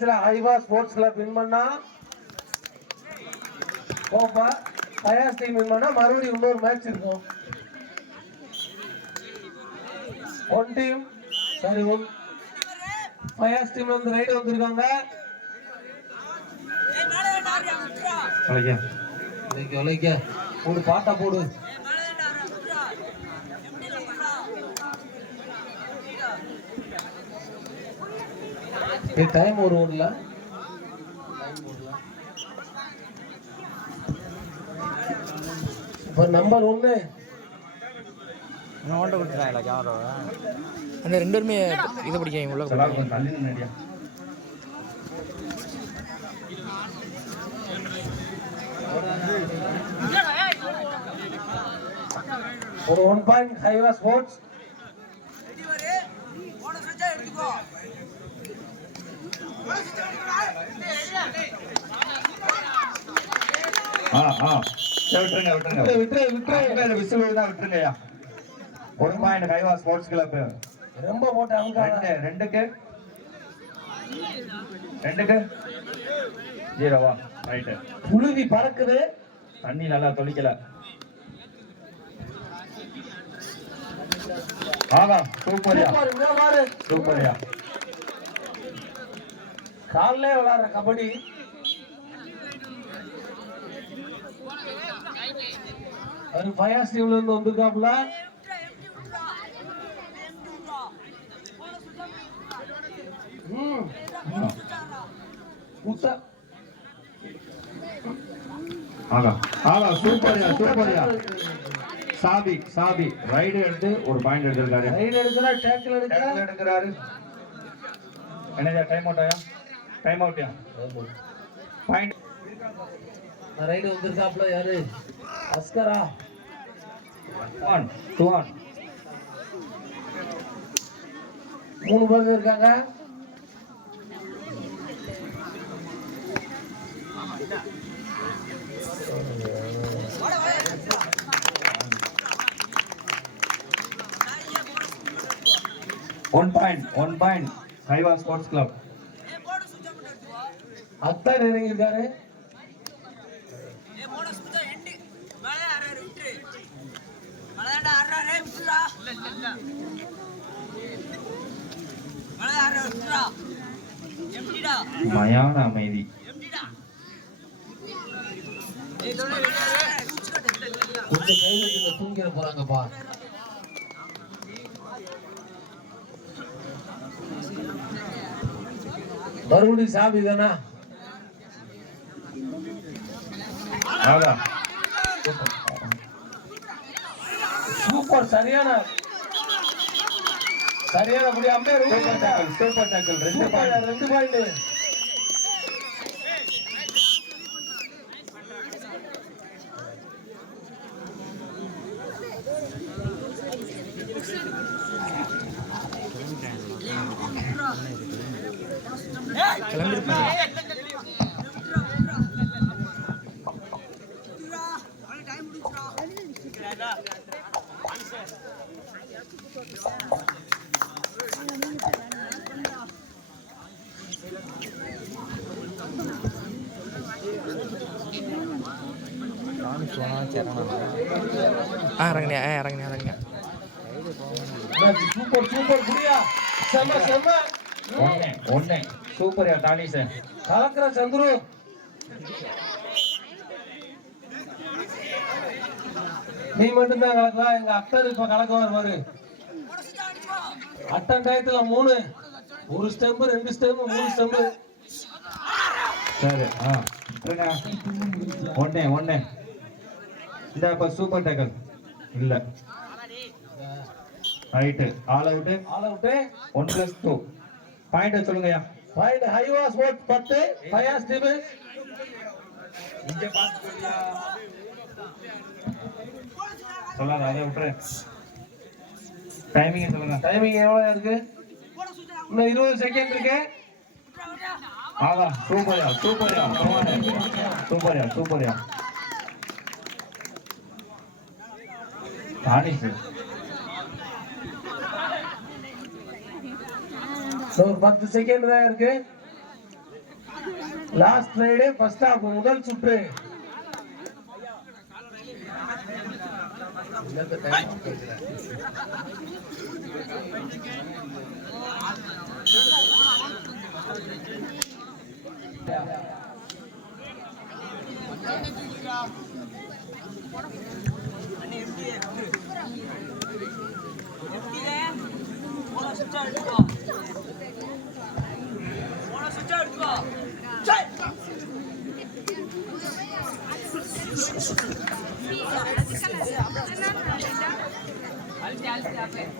மேட்ச்ல ஹைவா sports club win பண்ணா Koppa chaos team win பண்ணா மறுபடியும் இன்னொரு மேட்ச் இருக்கும். ஒன் டீம் சரி ஒன் ஃபயர்ஸ் டீம்ல இருந்து ரைடு வந்திருக்காங்க. உழைக்க உழைக்க. போடு. போடு டைம் ஒரு ஓடல. இப்போ நம்பர் ஒன்று இன்னும் ஓட்ட கொடுத்துட்டாங்களா கேமராவை அந்த ரெண்டு பேருமே இதை பிடிக்காங்க உள்ள ஒரு ஒன் பாயிண்ட் ஹைவா ஸ்போர்ட்ஸ் ஆ ஆ சரி, விட்டுருங்க விட்டுருங்க. விட்டு விட்டு மேல விசில் விழுந்தா விட்டுருங்கய்யா. ஒரு பாயிண்ட் கைவா ஸ்போர்ட்ஸ் கிளப் ரொம்ப போட்டு ரெண்டு அவங்க ரெண்டுக்கு. ரெண்டுக்கு. ஜீரோவா ரைட்டு புழுதி பறக்குது. தண்ணி நல்லா தொளிக்கல. ஆகா சூப்பர்யா. சூப்பர்யா. காலைல விளையாடுற கபடி. ஒரு ஃபயர்ஸ் டீம்ல இருந்து வந்திருக்காப்ல சூப்பர்யா சூப்பர்யா சாபி சாபி ரைடு எடுத்து ஒரு பாயிண்ட் எடுத்திருக்காரு. ரைடு எடுக்கிறா டேக்கிள் எடுக்கிறாரு. என்னையா டைம் அவுட்டாயா டைம் அவுட்யா பாயிண்ட் ரைடு வந்திருக்காப்ல யாரு? அஸ்கரா. ஒன் டூ ஒன் மூணு பேர் இருக்காங்க. ஒன் பாயிண்ட் ஒன் பாயிண்ட் ஹைவா ஸ்போர்ட்ஸ் கிளப் அத்தான் இறங்கியிருக்காரு மயான அமைதி. தூங்கிட போறாங்கப்பா மறுபடியும் சாமி தானா ஆகா சூப்பர் சரியான சரியான படி umpire super tackle super tackle ரெண்டு பாயிண்ட் ரெண்டு பாயிண்ட் கிளம்பிருப்பாங்க ஆ இறங்குனியா ஆ இறங்குனியா இறங்குனியா. சூப்பர் சூப்பர் குடியா. செம்ம செம்ம. ஒண்ணே ஒண்ணே. சூப்பர்யா டானிஸ் கலக்கிற சந்துரு. நீ மட்டும்தான் கலக்கலாம் எங்க அத்தர் இப்ப கலக்க வருவாரு அட்டன் டயத்துல மூணு. ஒரு ஸ்டெம்பு ரெண்டு ஸ்டெம்பு மூணு ஸ்டெம்பு சரி ஆ. ஒண்ணே ஒண்ணே. இந்த இப்ப சூப்பர் டேக்கல் இல்ல. ரைட்டு ஆல் அவுட்டு ஆள விட்டு ஒன் பிளஸ் டூ பாயிண்ட் சொல்லுங்கய்யா பாயிண்ட் ஹைவா ஸ்போர்ட் பத்து? பயாஸ் டீம் சொல்லாத அதை விட்டுரு. டைமிங் சொல்லுங்க. டைமிங் எவ்வளவு இருக்கு? இன்னும் இருபது செகண்ட் இருக்கு. ஆவா சூப்பர்யா சூப்பர்யா சூப்பர்யா சூப்பர்யா இன்னும் ஒரு பத்து செகண்ட் தான் இருக்கு. லாஸ்ட் ரைடே ஃபர்ஸ்ட் ஹாஃப் முதல் சுற்று. 십 வரேன்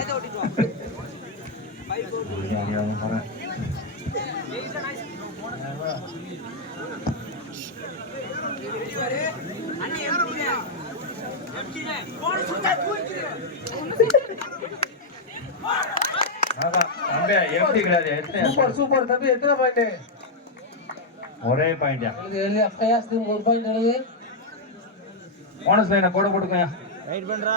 அதான், தம்பி, empty கிடையாது. எத்தனை? சூப்பர் சூப்பர் தம்பி எத்தனை பாயிண்ட் ஒரே பாயிண்டா எழுதி டீம் ஒரு பாயிண்ட் எழுது போனஸ் லைனை கூட ரைட் பண்ணுறா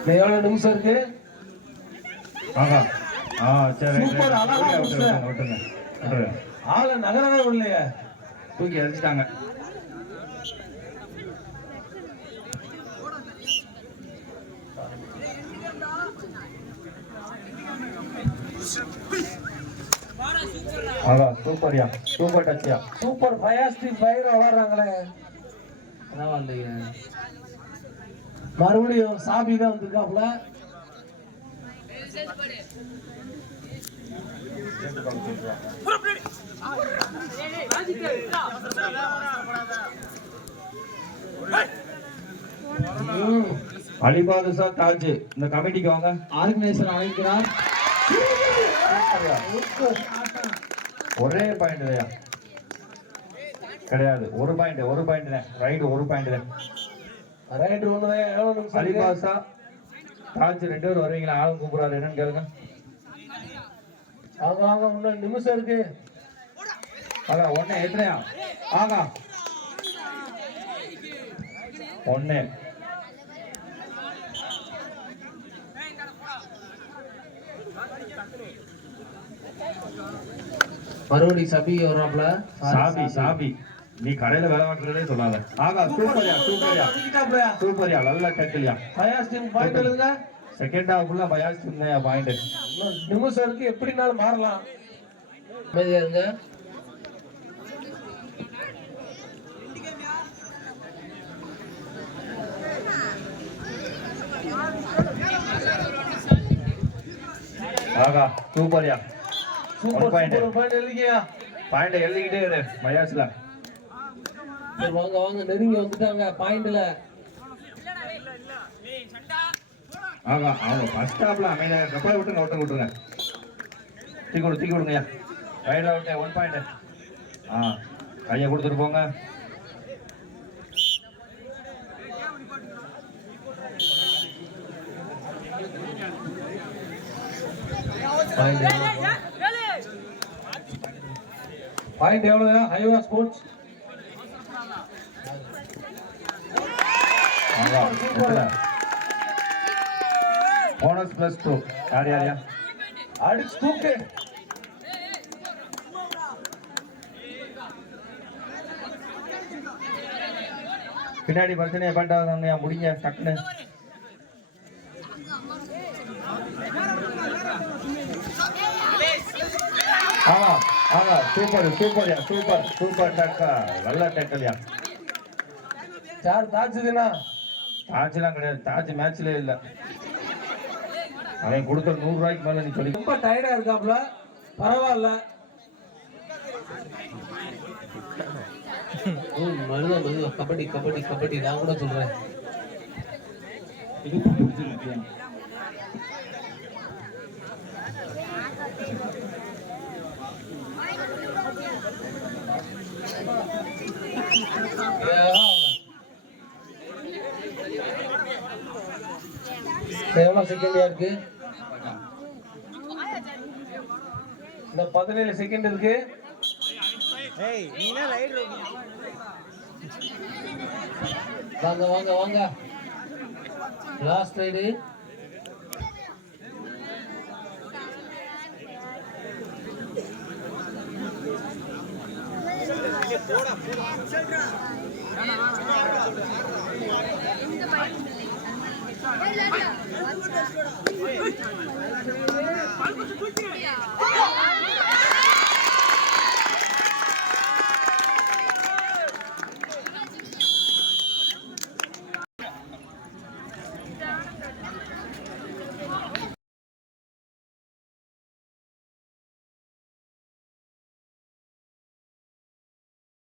இன்னும் எவ்வளவு நிமிஷம் இருக்கு? ஆஹா. ஆ சரி சூப்பர். அழகா. விட்டுருங்க, விட்டுருங்க. ஆளை நகரவே இல்லையே தூக்கி எரிச்சிட்டாங்க ஆகா சூப்பர்யா சூப்பர் டச்யா சூப்பர் ஃபயாஸ் டீம் ஃபயர் வளர்றாங்களே பரவாயில்லையே மறுபடியும் சாபி தான் வந்திருக்காப்புல. அலிபாதுசா தாஜ் இந்த கமிட்டிக்கு வாங்க. ஆர்கனைசர் அழைக்கிறார். ஒரே பாயிண்ட் இல்லையா? கிடையாது. ஒரு பாயிண்ட் ஒரு பாயிண்ட் தான் ரைடு ஒரு பாயிண்ட் தான் ரைட் ஒன்று இருக்கு? அலிபாசா தாஜ் ரெண்டு பேரும் வருவீங்களா ஆளும் கூப்பிடுறாரு. என்னன்னு கேளுங்க. வாங்க வாங்க இன்னும் நிமிஷம் இருக்கு. ஆகா ஒண்ணு எத்தனையா? ஆகா. ஒண்ணு. மறுபடியும் சபி வர்றாப்புல சாபி சாபி. நீ கடையில வேலை பார்க்கறதே சொல்லாத. ஆகா சூப்பர்யா சூப்பர்யா சூப்பர்யா நல்ல டக்கில்யா ஃபயாஸ் டீம் பாயிண்ட் எழுதுங்க. செகண்ட் ஹாஃப் ஃபுல்லா பயாஸ் தான் பாயிண்ட் நிமிஷம் இருக்கு எப்படினாலும் மாறலாம். அமைதியா இருங்க. ஆகா சூப்பர்யா சூப்பர். சூப்பர் பாயிண்ட் எழுதிக்கியா? பாயிண்ட் எழுதிக்கிட்டே இரு பயாஸ்ல சரி, வாங்க வாங்க நெருங்கி வந்துட்டாங்க பாயிண்ட்ல ஆகா அவங்க ஃபர்ஸ்ட் ஹாஃப்ல அமைதியா கப்பலை விட்டுங்க விட்டு விட்டுருங்க. தூக்கி கொடு தூக்கி கொடுங்கய்யா. ரைட் அவுட் ஒன் பாயிண்ட் ஆ கையை கொடுத்துட்டு போங்க. பாயிண்ட் எவ்வளவு ஹைவா ஸ்போர்ட்ஸ் போனஸ் பிளஸ் டூ யார் யாரையா அடிச்சு தூக்கு. பின்னாடி பிரச்சனையை பண்ணிட்டாங்க முடிங்க டக்குன்னு ஆமா ஆமா சூப்பர் சூப்பர்யா சூப்பர் சூப்பர் டக்கா நல்ல டக்கல்யா யார் தாச்சுதுன்னா தாஜ்லாம் கிடையாது. தாஜ் மேட்ச்ல இல்ல. அவன் கொடுத்த நூறு ரூபாய்க்கு மேல நீ சொல்லி ரொம்ப டயர்டா இருக்காப்ல. பரவாயில்ல. ம், மெதுவா மெதுவா. கபடி கபடி கபடி. நான் கூட சொல்றேன். எவ்வளோ செகண்டியா இருக்கு? இந்த பதினேழு செகண்ட் இருக்கு. வாங்க வாங்க வாங்க. லாஸ்ட் ரைடு இல்ல இல்ல